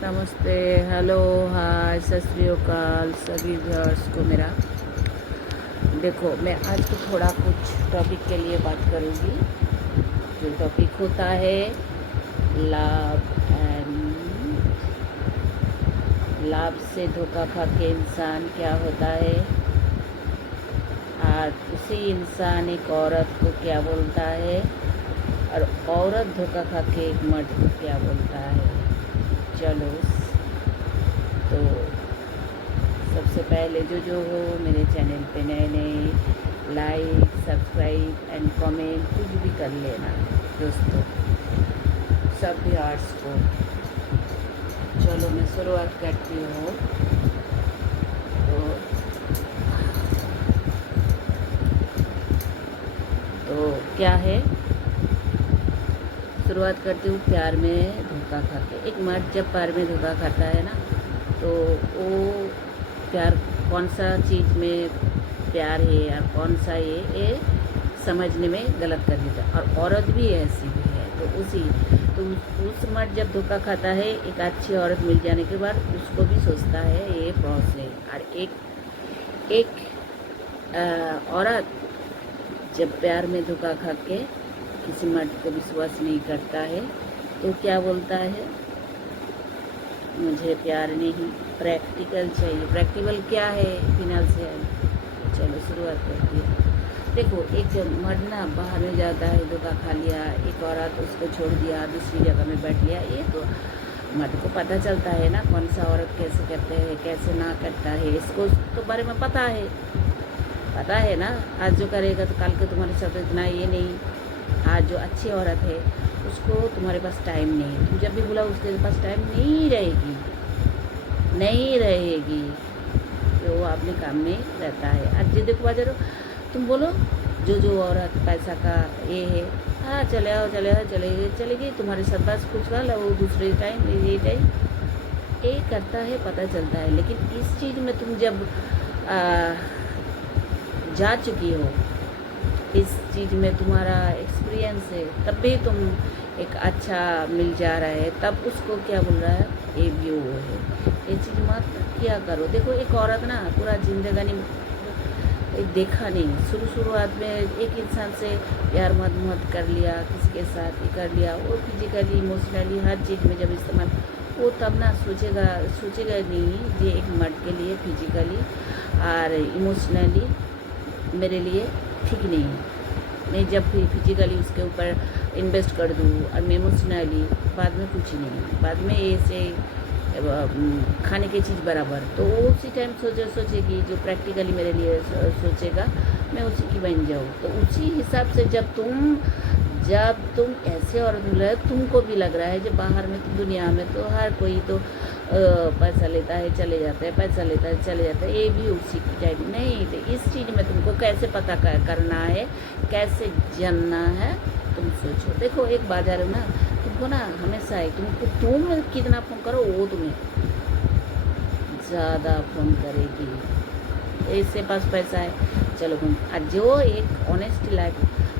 नमस्ते, हेलो, हाय, सत श्री अकाल सभी व्यूअर्स को मेरा। देखो, मैं आज को थोड़ा कुछ टॉपिक के लिए बात करूँगी। जो टॉपिक होता है लाभ से धोखा खा के इंसान क्या होता है, और उसी इंसान एक औरत को क्या बोलता है, और औरत धोखा खा के एक मर्द को क्या बोलता है। चलो, तो सबसे पहले जो हो मेरे चैनल पे नए लाइक, सब्सक्राइब एंड कमेंट कुछ भी कर लेना दोस्तों, सब व्यूअर्स को। चलो, मैं शुरुआत करती हूँ। तो क्या है, शुरुआत करती हूँ प्यार में धोखा खा के। एक मर्द जब प्यार में धोखा खाता है ना, तो वो प्यार कौन सा चीज़ में प्यार है या कौन सा ये समझने में गलत कर देता है। और औरत भी ऐसी भी है। तो उस मर्द जब धोखा खाता है, एक अच्छी औरत मिल जाने के बाद उसको भी सोचता है ये प्रोसेस है। और एक औरत जब प्यार में धोखा खा के किसी मर्द को विश्वास नहीं करता है, तो क्या बोलता है, मुझे प्यार नहीं, प्रैक्टिकल चाहिए। प्रैक्टिकल क्या है, फिनेंशियल। चलो शुरुआत करती है। देखो, एक मर्द ना बाहर में जाता है, धोखा खा लिया, एक औरत उसको छोड़ दिया, दूसरी जगह में बैठ लिया। ये तो मर्द को पता चलता है ना, कौन सा औरत कैसे करते हैं, कैसे ना करता है, इसको तो बारे में पता है ना। आज जो करेगा तो कल को तुम्हारे साथ इतना ये नहीं। आज जो अच्छी औरत है उसको तुम्हारे पास टाइम नहीं, तुम जब भी बुलाओ उसके पास टाइम नहीं रहेगी। तो वो अपने काम में रहता है। आज जो देखो बाजारो, तुम बोलो जो औरत पैसा का ये है, हाँ चलेगी तुम्हारे साथ बस कुछ कल, वो दूसरे टाइम ये करता है, पता चलता है। लेकिन इस चीज़ में तुम जब जा चुकी हो, इस चीज़ में तुम्हारा एक्सपीरियंस है, तब भी तुम एक अच्छा मिल जा रहा है, तब उसको क्या बोल रहा है, ये भी वो है। ये चीज़ मत क्या करो। देखो, एक औरत ना पूरा जिंदगानी देखा नहीं, शुरुआत में एक इंसान से प्यार मत कर लिया, किसी के साथ ये कर लिया, वो फिजिकली इमोशनली हर चीज़ में जब इस्तेमाल, वो तब ना सोचेगा नहीं ये एक मर्द के लिए फिजिकली और इमोशनली मेरे लिए ठीक नहीं है। मैं जब फिजिकली उसके ऊपर इन्वेस्ट कर दूँ और मैं इमोशनली, बाद में कुछ नहीं, बाद में ऐसे खाने की चीज़ बराबर, तो वो उसी टाइम सोचेगी जो प्रैक्टिकली मेरे लिए सोचेगा, मैं उसी की बन जाऊँ। तो उसी हिसाब से जब तुम ऐसे और तुमको भी लग रहा है जब बाहर में तो दुनिया में तो हर कोई तो पैसा लेता है चले जाता है, पैसा लेता है चले जाता है, ये भी उसी की टाइप नहीं। तो इस चीज़ में तुमको कैसे पता करना है, कैसे जानना है, तुम सोचो। देखो, एक बाजार है ना, तुमको ना हमेशा है, तुम कितना फ़ोन करो वो तुम्हें ज़्यादा फ़ोन करेगी। इससे पास पैसा है, चलो तुम। और जो एक ऑनेस्ट लाइफ,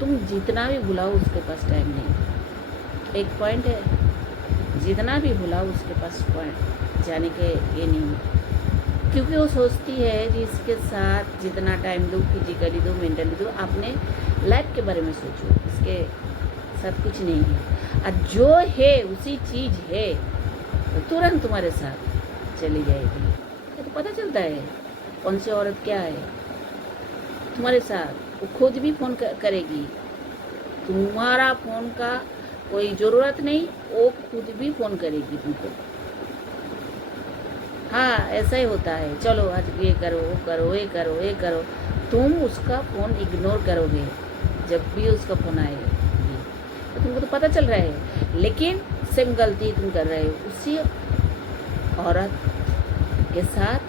तुम जितना भी बुलाओ उसके पास टाइम नहीं। एक पॉइंट है, जितना भी बुलाओ उसके पास पॉइंट जाने के ये नहीं, क्योंकि वो सोचती है कि इसके साथ जितना टाइम दो, फिजिकली दो, मेंटली दो, अपने लाइफ के बारे में सोचो, इसके साथ कुछ नहीं है। और जो है उसी चीज़ है तो तुरंत तुम्हारे साथ चली जाएगी। ये तो पता चलता है कौन सी औरत क्या है तुम्हारे साथ। वो खुद भी फ़ोन करेगी, तुम्हारा फ़ोन का कोई ज़रूरत नहीं, वो खुद भी फ़ोन करेगी तुमको। हाँ, ऐसा ही होता है। चलो आज ये करो, वो करो, ये करो, तुम उसका फ़ोन इग्नोर करोगे जब भी उसका फ़ोन आएगी, तो तुमको तो पता चल रहा है। लेकिन सेम गलती तुम कर रहे हो उसी औरत के साथ,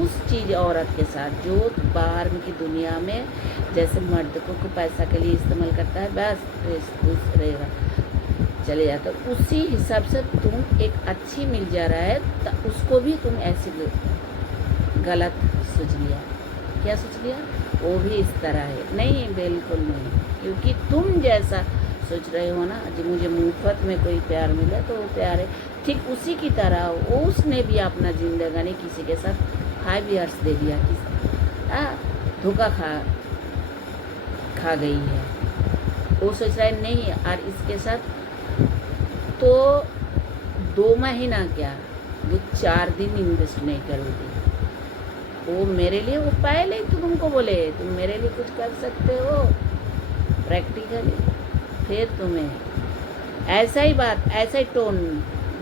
उस चीज़ औरत के साथ जो बाहर की दुनिया में जैसे मर्द को पैसा के लिए इस्तेमाल करता है, बस दूसरे चले जाता है। उसी हिसाब से तुम एक अच्छी मिल जा रहा है तो उसको भी तुम ऐसे गलत सोच लिया। क्या सोच लिया, वो भी इस तरह है। नहीं, बिल्कुल नहीं, क्योंकि तुम जैसा सोच रहे हो ना जी मुझे मुफ्त में कोई प्यार मिला तो वो प्यार है, ठीक उसी की तरह उसने भी अपना जिंदगानी किसी के साथ 5 इयर्स दे दिया, धोखा खा गई है। वो सोच रहा है नहीं और इसके साथ तो 2 महीना क्या वो 4 दिन इन्वेस्ट नहीं करोगी। वो मेरे लिए वो पहले ही तुमको बोले तुम मेरे लिए कुछ कर सकते हो प्रैक्टिकली, फिर तुम्हें ऐसा ही बात ऐसा ही टोन,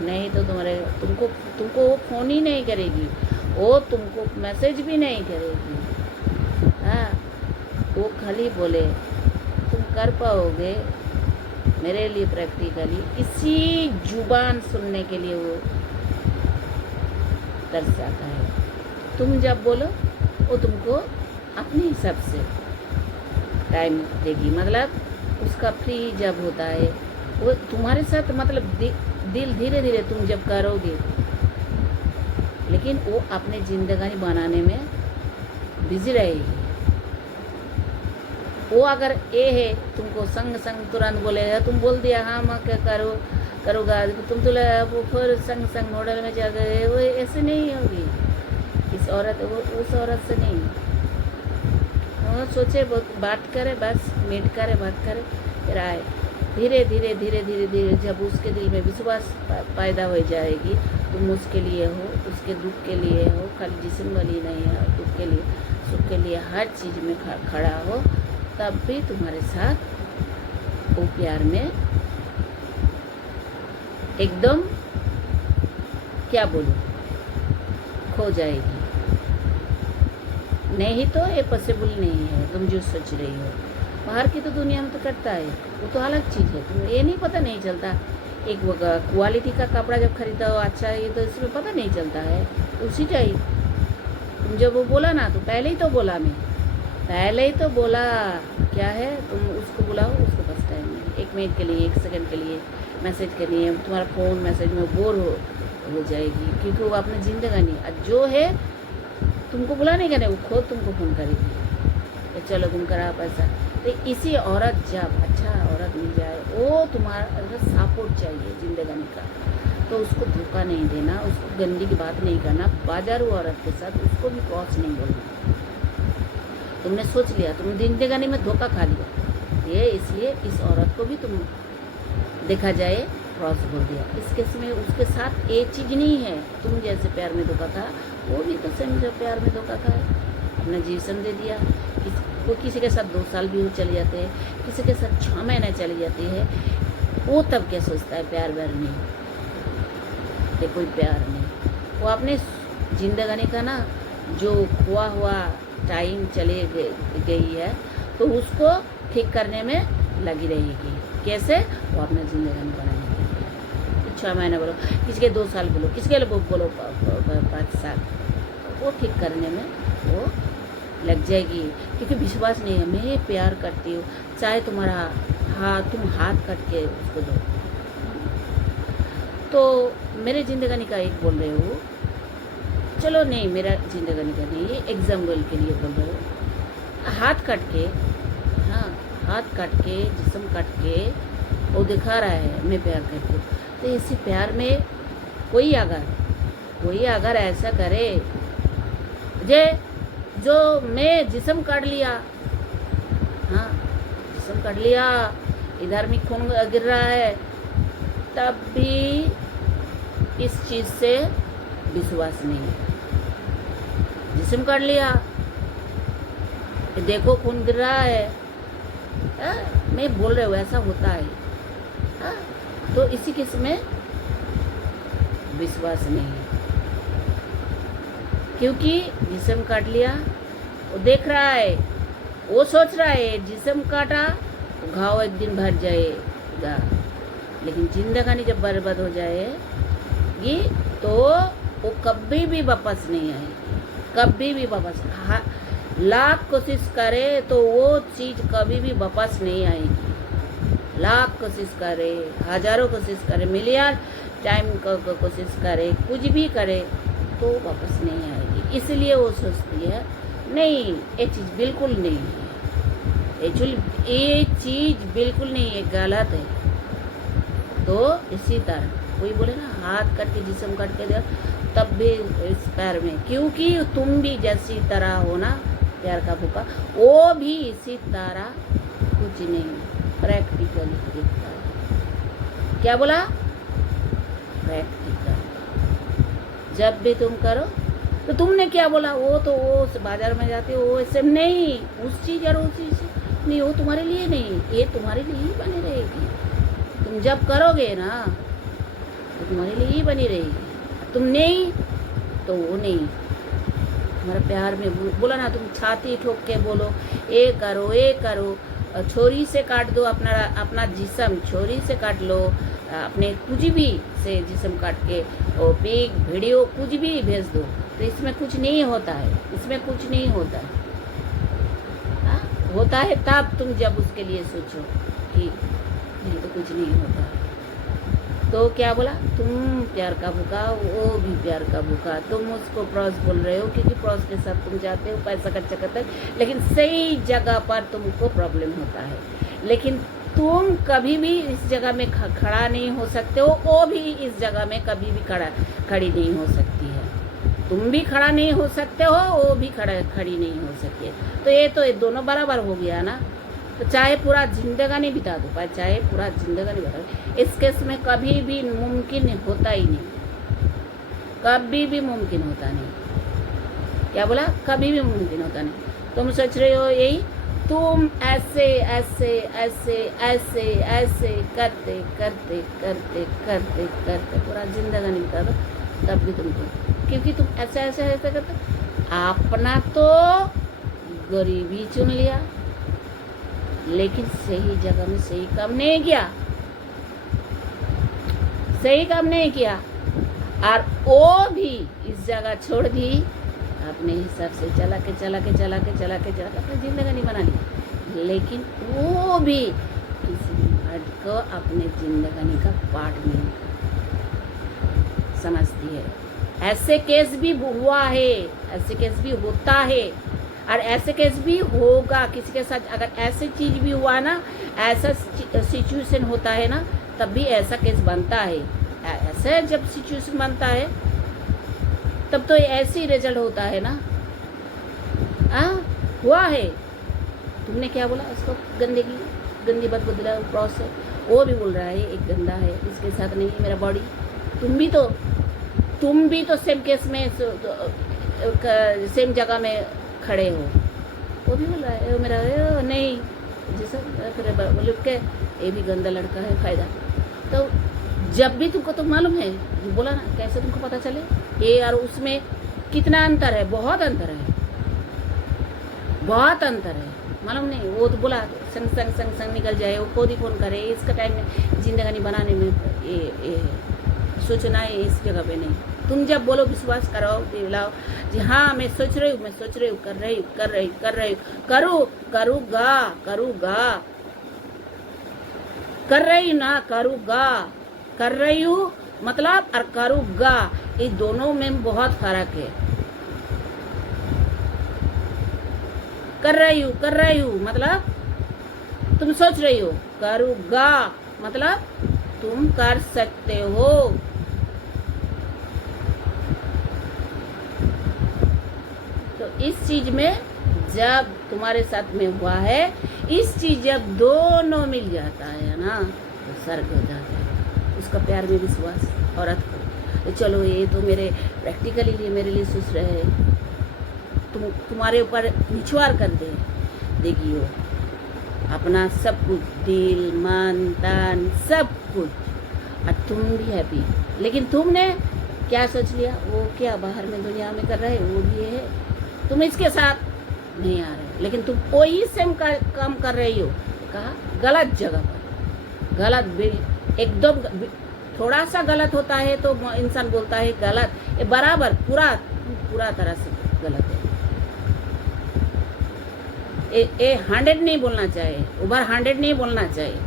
नहीं तो तुमको वो फ़ोन ही नहीं करेगी, वो तुमको मैसेज भी नहीं करेगी। हाँ वो खाली बोले तुम कर पाओगे मेरे लिए प्रैक्टिकली, इसी जुबान सुनने के लिए वो तरसाता है। तुम जब बोलो वो तुमको अपने हिसाब से टाइम देगी, मतलब उसका फ्री जब होता है वो तुम्हारे साथ, मतलब दिल धीरे धीरे तुम जब करोगे, लेकिन वो अपने जिंदगानी बनाने में बिजी रहेगी। वो अगर ये है तुमको संग तुरंत बोलेगा, तुम बोल दिया हाँ मैं क्या करूँगा, तुम तो वो फिर संग मॉडल में जा गए, वो ऐसे नहीं होगी। इस औरत वो उस औरत से नहीं, वो सोचे बात करे, बस मीट करे बात करे, फिर आए धीरे धीरे जब उसके दिल में विश्वास पैदा हो जाएगी, तुम उसके लिए हो, उसके दुख के लिए हो, खाली जिस्म वाली नहीं है, दुख के लिए सुख के लिए हर चीज़ में खड़ा हो, तब भी तुम्हारे साथ वो प्यार में एकदम क्या बोलूं खो जाएगी। नहीं तो ये पॉसिबल नहीं है तुम जो सोच रही हो। बाहर की तो दुनिया में तो करता है, वो तो अलग चीज़ है, तुम्हें ये नहीं पता नहीं चलता। एक क्वालिटी का कपड़ा जब खरीदा हो अच्छा है तो इसमें पता नहीं चलता है, उसी टाइप तुम जब वो बोला ना तो पहले ही तो बोला क्या है, तुम उसको बुलाओ, उसको बस टाइम नहीं, 1 मिनट के लिए 1 सेकंड के लिए मैसेज करनी है, तुम्हारा फ़ोन मैसेज में बोर हो जाएगी, क्योंकि वो अपनी जिंदगानी जो है तुमको बुला नहीं करने, वो खुद तुमको फ़ोन करेगी तो चलो तुम करा पैसा। तो इसी औरत जब अच्छा औरत मिल जाए, वो तुम्हारा सपोर्ट चाहिए जिंदगानी का, तो उसको धोखा नहीं देना, उसको गंदी की बात नहीं करना, बाजारू औरत के साथ उसको भी क्रॉस नहीं बोलना। तुमने सोच लिया तुम जिंदगानी में धोखा खा लिया, ये इसलिए इस औरत को भी तुम देखा जाए क्रॉस बोल दिया। इस केस में उसके साथ एक चीज़ नहीं है, तुम जैसे प्यार में धोखा था वो भी तो सेम जो प्यार में धोखा था, अपना जीवन दे दिया। वो किसी के साथ 2 साल भी चले जाते हैं, किसी के साथ 6 महीने चली जाती है, वो तब क्या सोचता है प्यार व्यार नहीं, ये कोई प्यार नहीं। वो अपने जिंदगानी का ना जो खोआ हुआ टाइम चले गई है तो उसको ठीक करने में लगी रहेगी। कैसे? वो अपने जिंदगानी बनाने के लिए 6 महीने बोलो, किसी के 2 साल बोलो, किसी के बोलो 5 साल, वो ठीक करने में वो लग जाएगी, क्योंकि विश्वास नहीं है। मैं प्यार करती हूँ, चाहे तुम्हारा तुम हाथ काट के उसको दो। तो मेरे जिंदगानी का एक बोल रहे हो, चलो नहीं मेरा जिंदगानी का नहीं, ये एग्जाम्पल के लिए बोल रहे हो, हाथ काट के, हाँ हाथ काट के जिस्म काट के वो दिखा रहा है मैं प्यार करती हूँ। तो इसी प्यार में कोई अगर ऐसा करे जो मैं जिस्म काट लिया, हाँ जिस्म काट लिया, इधर में खून गिर रहा है, तब भी इस चीज़ से विश्वास नहीं है। जिस्म काट लिया, देखो खून गिर रहा है, मैं बोल रही हूँ ऐसा होता है, तो इसी केस में विश्वास नहीं है, क्योंकि जिस्म काट लिया, वो देख रहा है, वो सोच रहा है जिस्म काटा वो घाव एक दिन भर जाएगा, लेकिन जिंदगानी जब बर्बाद हो जाएगी तो वो कभी भी वापस नहीं आएगी, कभी भी वापस। लाख कोशिश करे तो वो चीज़ कभी भी वापस नहीं आएगी। लाख कोशिश करे, हजारों कोशिश करे, मिलियन टाइम कोशिश करे, कुछ भी करे तो वापस नहीं आएगी। इसलिए वो सोचती है नहीं ये चीज़ बिल्कुल नहीं है, एक्चुअली ये चीज बिल्कुल नहीं, ये गलत है। तो इसी तरह कोई बोले ना हाथ कट के जिस्म कट के दे, तब भी इस पैर में, क्योंकि तुम भी जैसी तरह हो ना प्यार का भूखा, वो भी इसी तरह कुछ नहीं प्रैक्टिकली दिखता है। क्या बोला? प्रैक्टिकल। जब भी तुम करो तो तुमने क्या बोला, वो तो वो बाजार में जाते हो वो ऐसे नहीं, उस चीज़ और उस चीज़ नहीं, वो तुम्हारे लिए नहीं, ये तुम्हारे लिए ही बनी रहेगी। तुम जब करोगे ना तो तुम्हारे लिए ही बनी रहेगी, तुम नहीं तो वो नहीं। तुम्हारा प्यार में बोला ना, तुम छाती ठोक के बोलो ये करो ये करो, छोरी से काट दो अपना जिस्म, छोरी से काट लो, अपने कुछ भी से जिस्म काट के और पिक वीडियो कुछ भी भेज दो, तो इसमें कुछ नहीं होता है, इसमें कुछ नहीं होता है। हाँ होता है तब तुम जब उसके लिए सोचो कि नहीं तो कुछ नहीं होता है। तो क्या बोला? तुम प्यार का भूखा, वो भी प्यार का भूखा। तुम उसको प्रॉस बोल रहे हो क्योंकि प्रॉस के साथ तुम जाते हो, पैसा खर्चा करते हो, लेकिन सही जगह पर तुमको प्रॉब्लम होता है। लेकिन तुम कभी भी इस जगह में खड़ा नहीं हो सकते हो, वो भी इस जगह में कभी भी खड़ी नहीं हो सकती है। तुम भी खड़ा नहीं हो सकते हो, वो भी खड़ी नहीं हो सकती है। तो ये दोनों बराबर हो गया ना। तो चाहे पूरा जिंदगानी बिता दो, पर चाहे पूरा जिंदगानी बिता दो, इस केस में कभी भी मुमकिन होता ही नहीं, कभी भी मुमकिन होता नहीं। क्या बोला? कभी भी मुमकिन होता नहीं। तुम सोच रहे हो यही, तुम ऐसे ऐसे ऐसे ऐसे ऐसे करते करते करते करते करते पूरा जिंदगानी बिता दो, तब भी तुमको, क्योंकि तुम ऐसे ऐसे ऐसे करते अपना तो गरीबी चुन लिया, लेकिन सही जगह में सही काम नहीं किया, सही काम नहीं किया, और वो भी इस जगह छोड़ दी, अपने हिसाब से चला के अपनी जिंदगानी बना ली। लेकिन वो भी किसी मर्द को अपने जिंदगानी का पार्ट नहीं समझती है। ऐसे केस भी हुआ है, ऐसे केस भी होता है, और ऐसे केस भी होगा किसी के साथ। अगर ऐसी चीज़ भी हुआ ना, ऐसा सिचुएशन होता है ना, तब भी ऐसा केस बनता है। ऐसा जब सिचुएशन बनता है तब तो ऐसे ही रिजल्ट होता है ना। हुआ है। तुमने क्या बोला? उसको गंदी बात बदला प्रोसेस, वो भी बोल रहा है एक गंदा है, इसके साथ नहीं मेरा बॉडी। तुम भी तो सेम केस में सेम जगह में खड़े हो, वो भी बोल रहा है मेरा नहीं जैसा, फिर बोले के ये भी गंदा लड़का है, फायदा। तो जब भी तुमको तो मालूम है, बोला ना, कैसे तुमको पता चले ये और उसमें कितना अंतर है? बहुत अंतर है, बहुत अंतर है, मालूम नहीं। वो तो बोला संग निकल जाए, वो खुद ही फोन करे, इसका टाइम में जिंदगानी बनाने में ये सोचना है, इस जगह पे नहीं। तुम जब बोलो विश्वास कराओ, दिलाओ जी हाँ मैं सोच रही हूँ, कर रही हूँ, कर रही हूँ मतलब और करूँगा, ये दोनों में बहुत फर्क है। कर रही हूँ मतलब तुम सोच रही हो, करूँगा मतलब तुम कर सकते हो। तो इस चीज में जब तुम्हारे साथ में हुआ है, इस चीज जब दोनों मिल जाता है ना, तो स्वर्ग हो जाता है। उसका प्यार में विश्वास औरत को, तो चलो ये तो मेरे प्रैक्टिकली लिए मेरे लिए सोच रहे हैं, तुम्हारे ऊपर निछवार कर दे देगी वो अपना सब कुछ, दिल मन तन सब कुछ, और तुम भी हैप्पी। लेकिन तुमने क्या सोच लिया, वो क्या बाहर में दुनिया में कर रहे है, वो भी है, तुम इसके साथ नहीं आ रहे, लेकिन तुम वही सेम काम कर रही हो। कहा गलत जगह पर, गलत एकदम, थोड़ा सा गलत होता है तो इंसान बोलता है गलत, ये बराबर पूरा तरह से गलत है। ये 100 नहीं बोलना चाहिए, ओवर 100 नहीं बोलना चाहिए,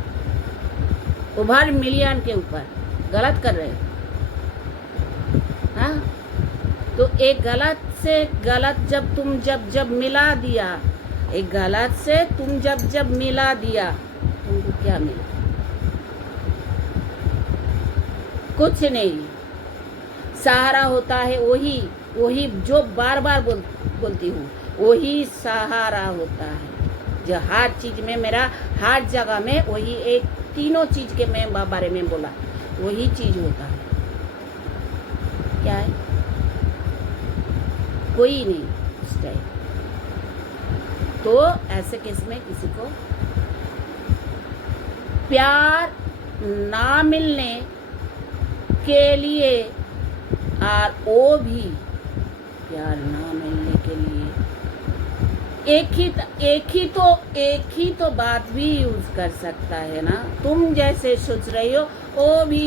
ओवर मिलियन के ऊपर गलत कर रहे हो। हाँ तो एक गलत से गलत जब तुम जब मिला दिया, एक गलत से तुम जब जब मिला दिया, तुमको क्या मिला? कुछ नहीं। सहारा होता है वही, वही जो बार बार बोलती हूँ, वही सहारा होता है। जो हर चीज में मेरा, हर जगह में वही एक तीनों चीज के मैं बारे में बोला, वही चीज होता है। क्या है? कोई नहीं उस टाइम। तो ऐसे केस में किसी को प्यार ना मिलने के लिए, और वो भी प्यार ना मिलने के लिए एक ही तो बात भी यूज कर सकता है ना। तुम जैसे सोच रही हो वो भी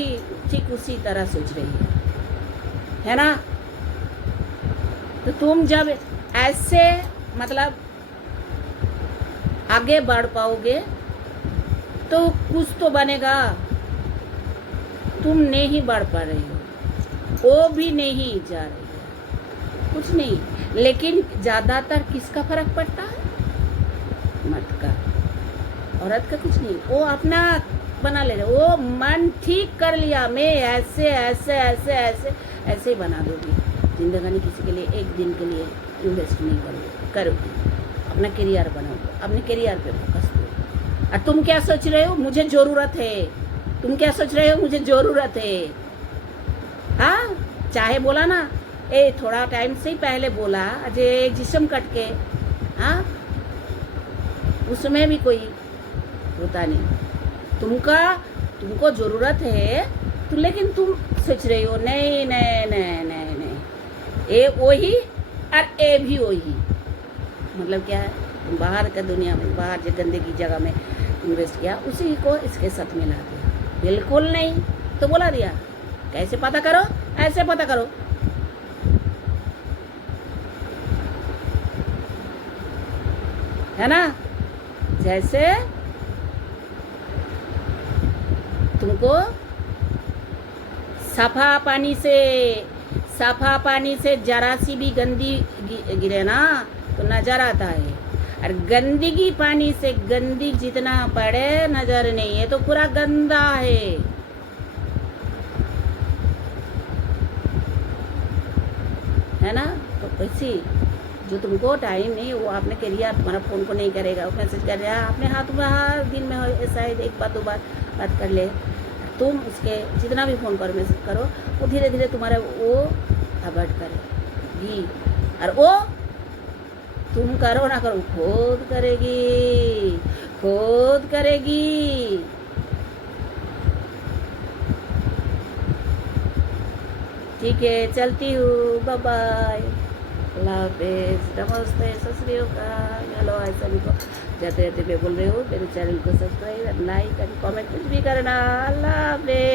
ठीक उसी तरह सोच रही है ना। तो तुम जब ऐसे मतलब आगे बढ़ पाओगे तो कुछ तो बनेगा। तुम नहीं बढ़ पा रही हो, वो भी नहीं जा रही है, कुछ नहीं। लेकिन ज्यादातर किसका फर्क पड़ता है? मर्द का। औरत का कुछ नहीं, वो अपना बना ले रहे, वो मन ठीक कर लिया, मैं ऐसे ऐसे ऐसे ऐसे ऐसे ही बना दूंगी। जिंदगानी किसी के लिए एक दिन के लिए इन्वेस्ट नहीं करोगी। अपना करियर बनाओगे, अपने करियर पे फोकस दो। और तुम क्या सोच रहे हो? मुझे जरूरत है। तुम क्या सोच रहे हो? मुझे जरूरत है। हाँ, चाहे बोला ना, थोड़ा टाइम से ही पहले बोला अजय जिस्म कट के, हाँ, उसमें भी कोई होता नहीं। तुमको जरूरत है तो, लेकिन तुम सोच रही हो नहीं नहीं नहीं नहीं नहीं, ए वही और ए भी वही। मतलब क्या है? बाहर का दुनिया में, बाहर जो गंदगी जगह में इन्वेस्ट किया, उसी को इसके साथ मिला दिया। बिल्कुल नहीं। तो बोला दिया कैसे पता करो? ऐसे पता करो। है ना? जैसे तुमको सफा पानी से जरा सी भी गंदी गिरे ना तो नजर आता है, और गंदगी पानी से गंदी जितना पड़े नजर नहीं है, तो पूरा गंदा है ना। तो वैसी जो तुमको टाइम नहीं, वो आपने करियर, तुम्हारा फ़ोन को नहीं करेगा, वो मैसेज कर रहा है आपने हाथ में, हर दिन में ऐसा है एक बार दो बार बात कर ले, तुम उसके जितना भी फ़ोन करो मैसेज करो, वो धीरे धीरे तुम्हारे वो अवॉइड करेगी। और वो तुम करो ना करो, खुद करेगी। ठीक है, चलती हूँ, बाय बाय, अल्लाह हाफिज़, नमस्ते, सत श्री अकाल। हेलो, ऐसा भी जाते जाते मैं बोल रही हूँ, मेरे चैनल को सब्सक्राइब, लाइक और कमेंट कुछ भी करना। अल्लाह हाफिज़।